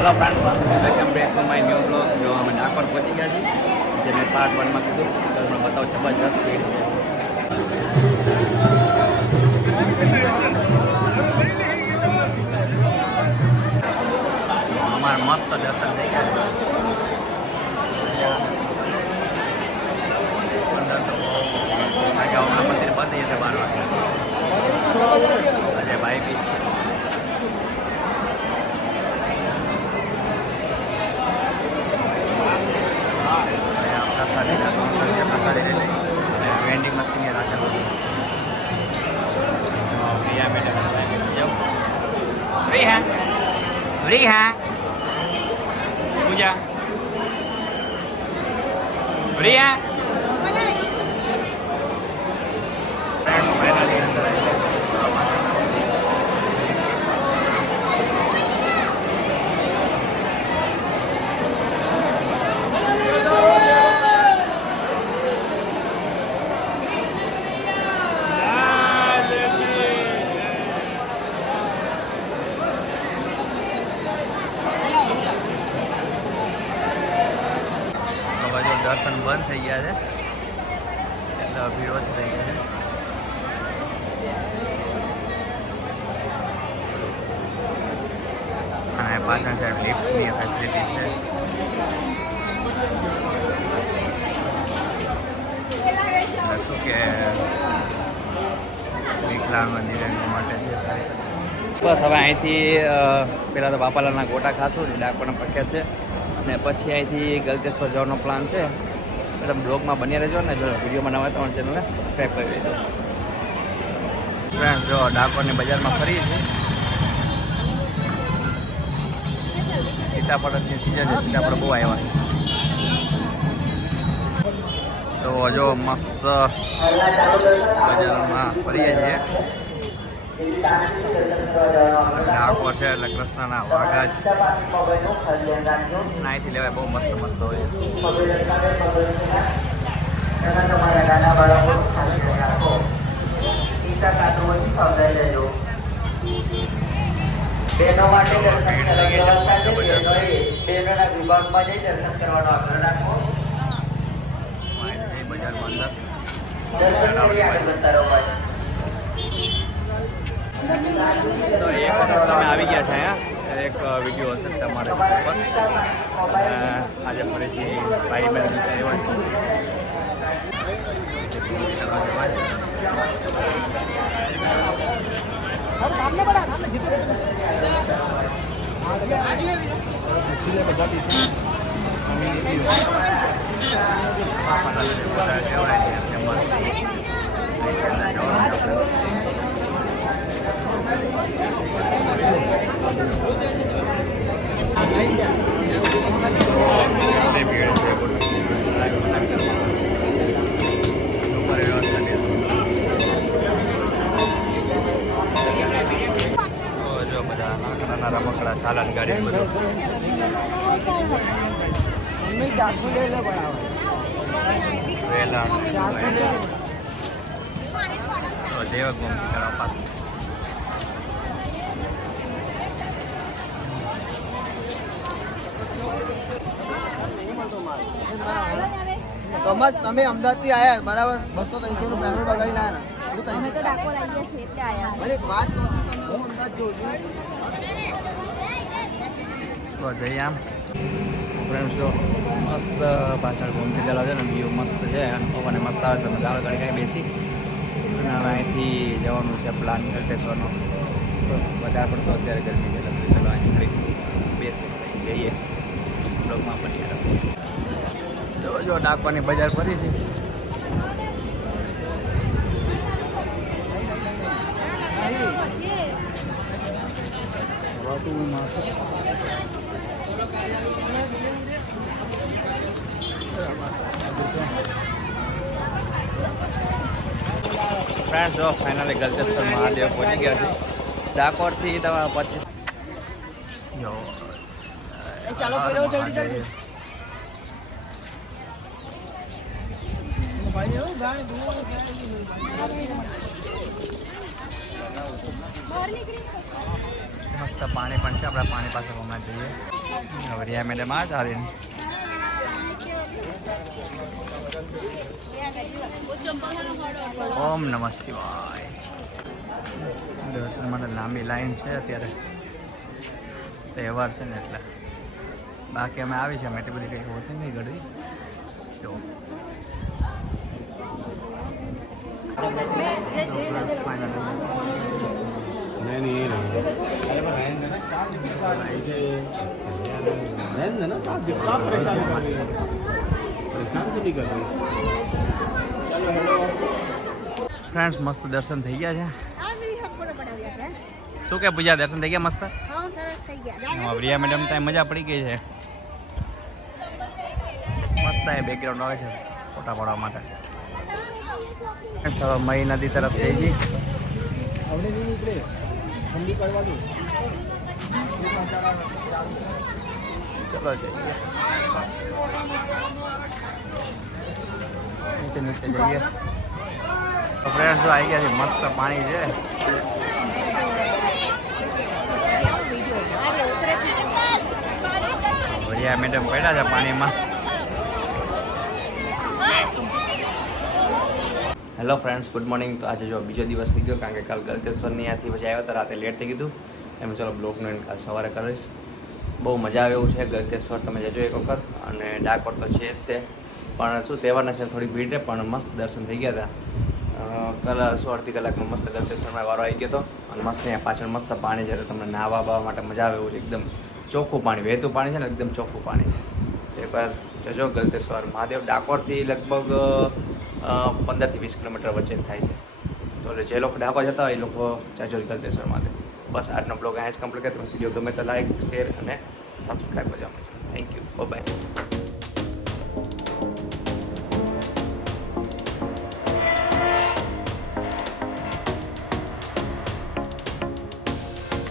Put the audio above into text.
Hello friend, welcome back to my new blog. જો અમે ડાકોર પહોંચી ગયા છીએ, જે મેં પાર્ટ 1 માં કીધું. તમને બતાવો, જબરજસ્ત ભીડ છે. અમારે મસ્ત દર્શન થઈ ગયા. હમણાં મંદિર બંધ થઈ જશે 12 વાગે. અરે ભાઈ બી वेंडिंग मशीन है राजा प्रिया मैडम फ्री है पूजा फ्री है दर्शन बंद થઈ ગયા છે એટલે ભીડ ઓછી થઈ ગઈ છે. અને પાછળ સાઈડ લિફ્ટની ફેસિલિટી છે. શું કે વિકલાંગ મંદિર માટે છે. બસ હવે અહીંથી પહેલાં તો બાપાલાલના ગોટા ખાશું, ડાકોરના પ્રખ્યાત છે. અને પછી અહીંથી ગલતેશ્વર જવાનો પ્લાન છે. તમે બ્લોગમાં બન્યા રહેજો ને, જો વિડીયોમાં નવા તમારા ચેનલને સબસ્ક્રાઈબ કરી દેજો. ફ્રેન્ડ, જો ડાકોરની બજારમાં ફરી છે. સીતાફળની સિઝન છે, સીતાફળ બહુ આવ્યા છે. તો જો મસ્ત બજારમાં ફરીએ છીએ. ડાકોર છે એટલે કૃષ્ણના વાઘા જ અહીંથી લેવાય. બહુ મસ્ત મસ્ત હોય. બજારમાં તો એક વખત તમે આવી ગયા છે અહીંયા, એક વિડીયો હશે તમારે ઉપર. આજે ફરીથી ભાઈ બહેન વિશે જો બધા નાના રમકડા ચાલન ગાડી બધું વેલા દેવક ગોમતી કરવા પાછું. તમે અમદાવાદથી આવ્યા બરાબર, 200-300 નું પેટ્રોલ બગાડી લાયા તો જઈએ આમ ફ્રેન્ડ્સ. જો મસ્ત પાછળ ગોમતી તળાવ છે ને, વ્યૂ મસ્ત છે અને પવને મસ્ત આવે. તમે ગાળો ગાડી કાંઈ બેસી અને હવે અહીંથી જવાનું છે પ્લાન ગલતેશ્વરનો. વધારે પડતો અત્યારે ગરમી છે એટલે ચલો અહીં બેસી જઈએ બ્લોગમાં પણ. જો ડાકોરની બજાર ફરી છે. ફ્રેન્ડ્સ, જો ફાઇનલી ગલતેશ્વર મહાદેવ પહોંચી ગયા છે. ડાકોરથી તમારા 25 જો ચાલો જલ્દી મસ્ત પાણી પણ છે. આપણે પાણી પાસે હમણાં જઈએ. હવે રિયા મેડમ આ ચાલે ઓમ નમઃ શિવાય. દર્શન માટે લાંબી લાઈન છે અત્યારે, તહેવાર છે ને એટલે. બાકી અમે આવી છે એટલી બધી કંઈ હોતી નહીં ઘડી. જો ફ્રેન્ડ્સ મસ્ત દર્શન થઈ ગયા છે. શું કે પૂજા દર્શન થઈ ગયા મસ્ત? રિયા મેડમ ત્યાં મજા પડી ગઈ છે. મસ્ત એ બેકગ્રાઉન્ડ આવે છે ફોટા પાડવા માટે. હવે મહી નદી તરફ જઈ જઈએ. ચલો જઈએ નીચે નીચે જઈએ. ફ્રેન્ડ્સ આવી ગયા છે. મસ્ત પાણી છે. રિયા મેડમ પડ્યા છે પાણીમાં. Hello friends, good morning. તો આજે જો બીજો દિવસ થઈ ગયો, કારણ કે કાલ ગલતેશ્વરની ત્યાંથી પછી આવ્યા હતા, રાતે લેટ થઈ ગયું. એમ ચલો બ્લોગનું કાલ સવારે કરીશ. બહુ મજા આવે એવું છે ગલતેશ્વર, તમે જજો એક વખત. અને ડાકોર તો છે જ તે, પણ શું તહેવારના છે થોડી ભીડ છે, પણ મસ્ત દર્શન થઈ ગયા હતા. કલાક 16 કલાકમાં મસ્ત ગલતેશ્વરમાં વારો આવી ગયો હતો. અને મસ્ત અહીંયા પાછળ મસ્ત પાણી છે, તો તમને નાહવા બાવા માટે મજા આવે એવું છે. એકદમ ચોખ્ખું પાણી, વહેતું પાણી છે ને, એકદમ ચોખ્ખું પાણી છે. એકવાર જજો ગલતેશ્વર મહાદેવ. ડાકોરથી લગભગ 15 થી 20 કિલોમીટર વચ્ચે જ થાય છે. તો જે લોકો ડાકોર જતા હોય એ લોકો જજો ગલતેશ્વર મહાદેવ. બસ આજનો બ્લોગ અહીંયા જ કમ્પ્લીટ કર્યો. વિડીયો ગમે તો લાઈક, શેર અને સબસ્ક્રાઈબ કરજો.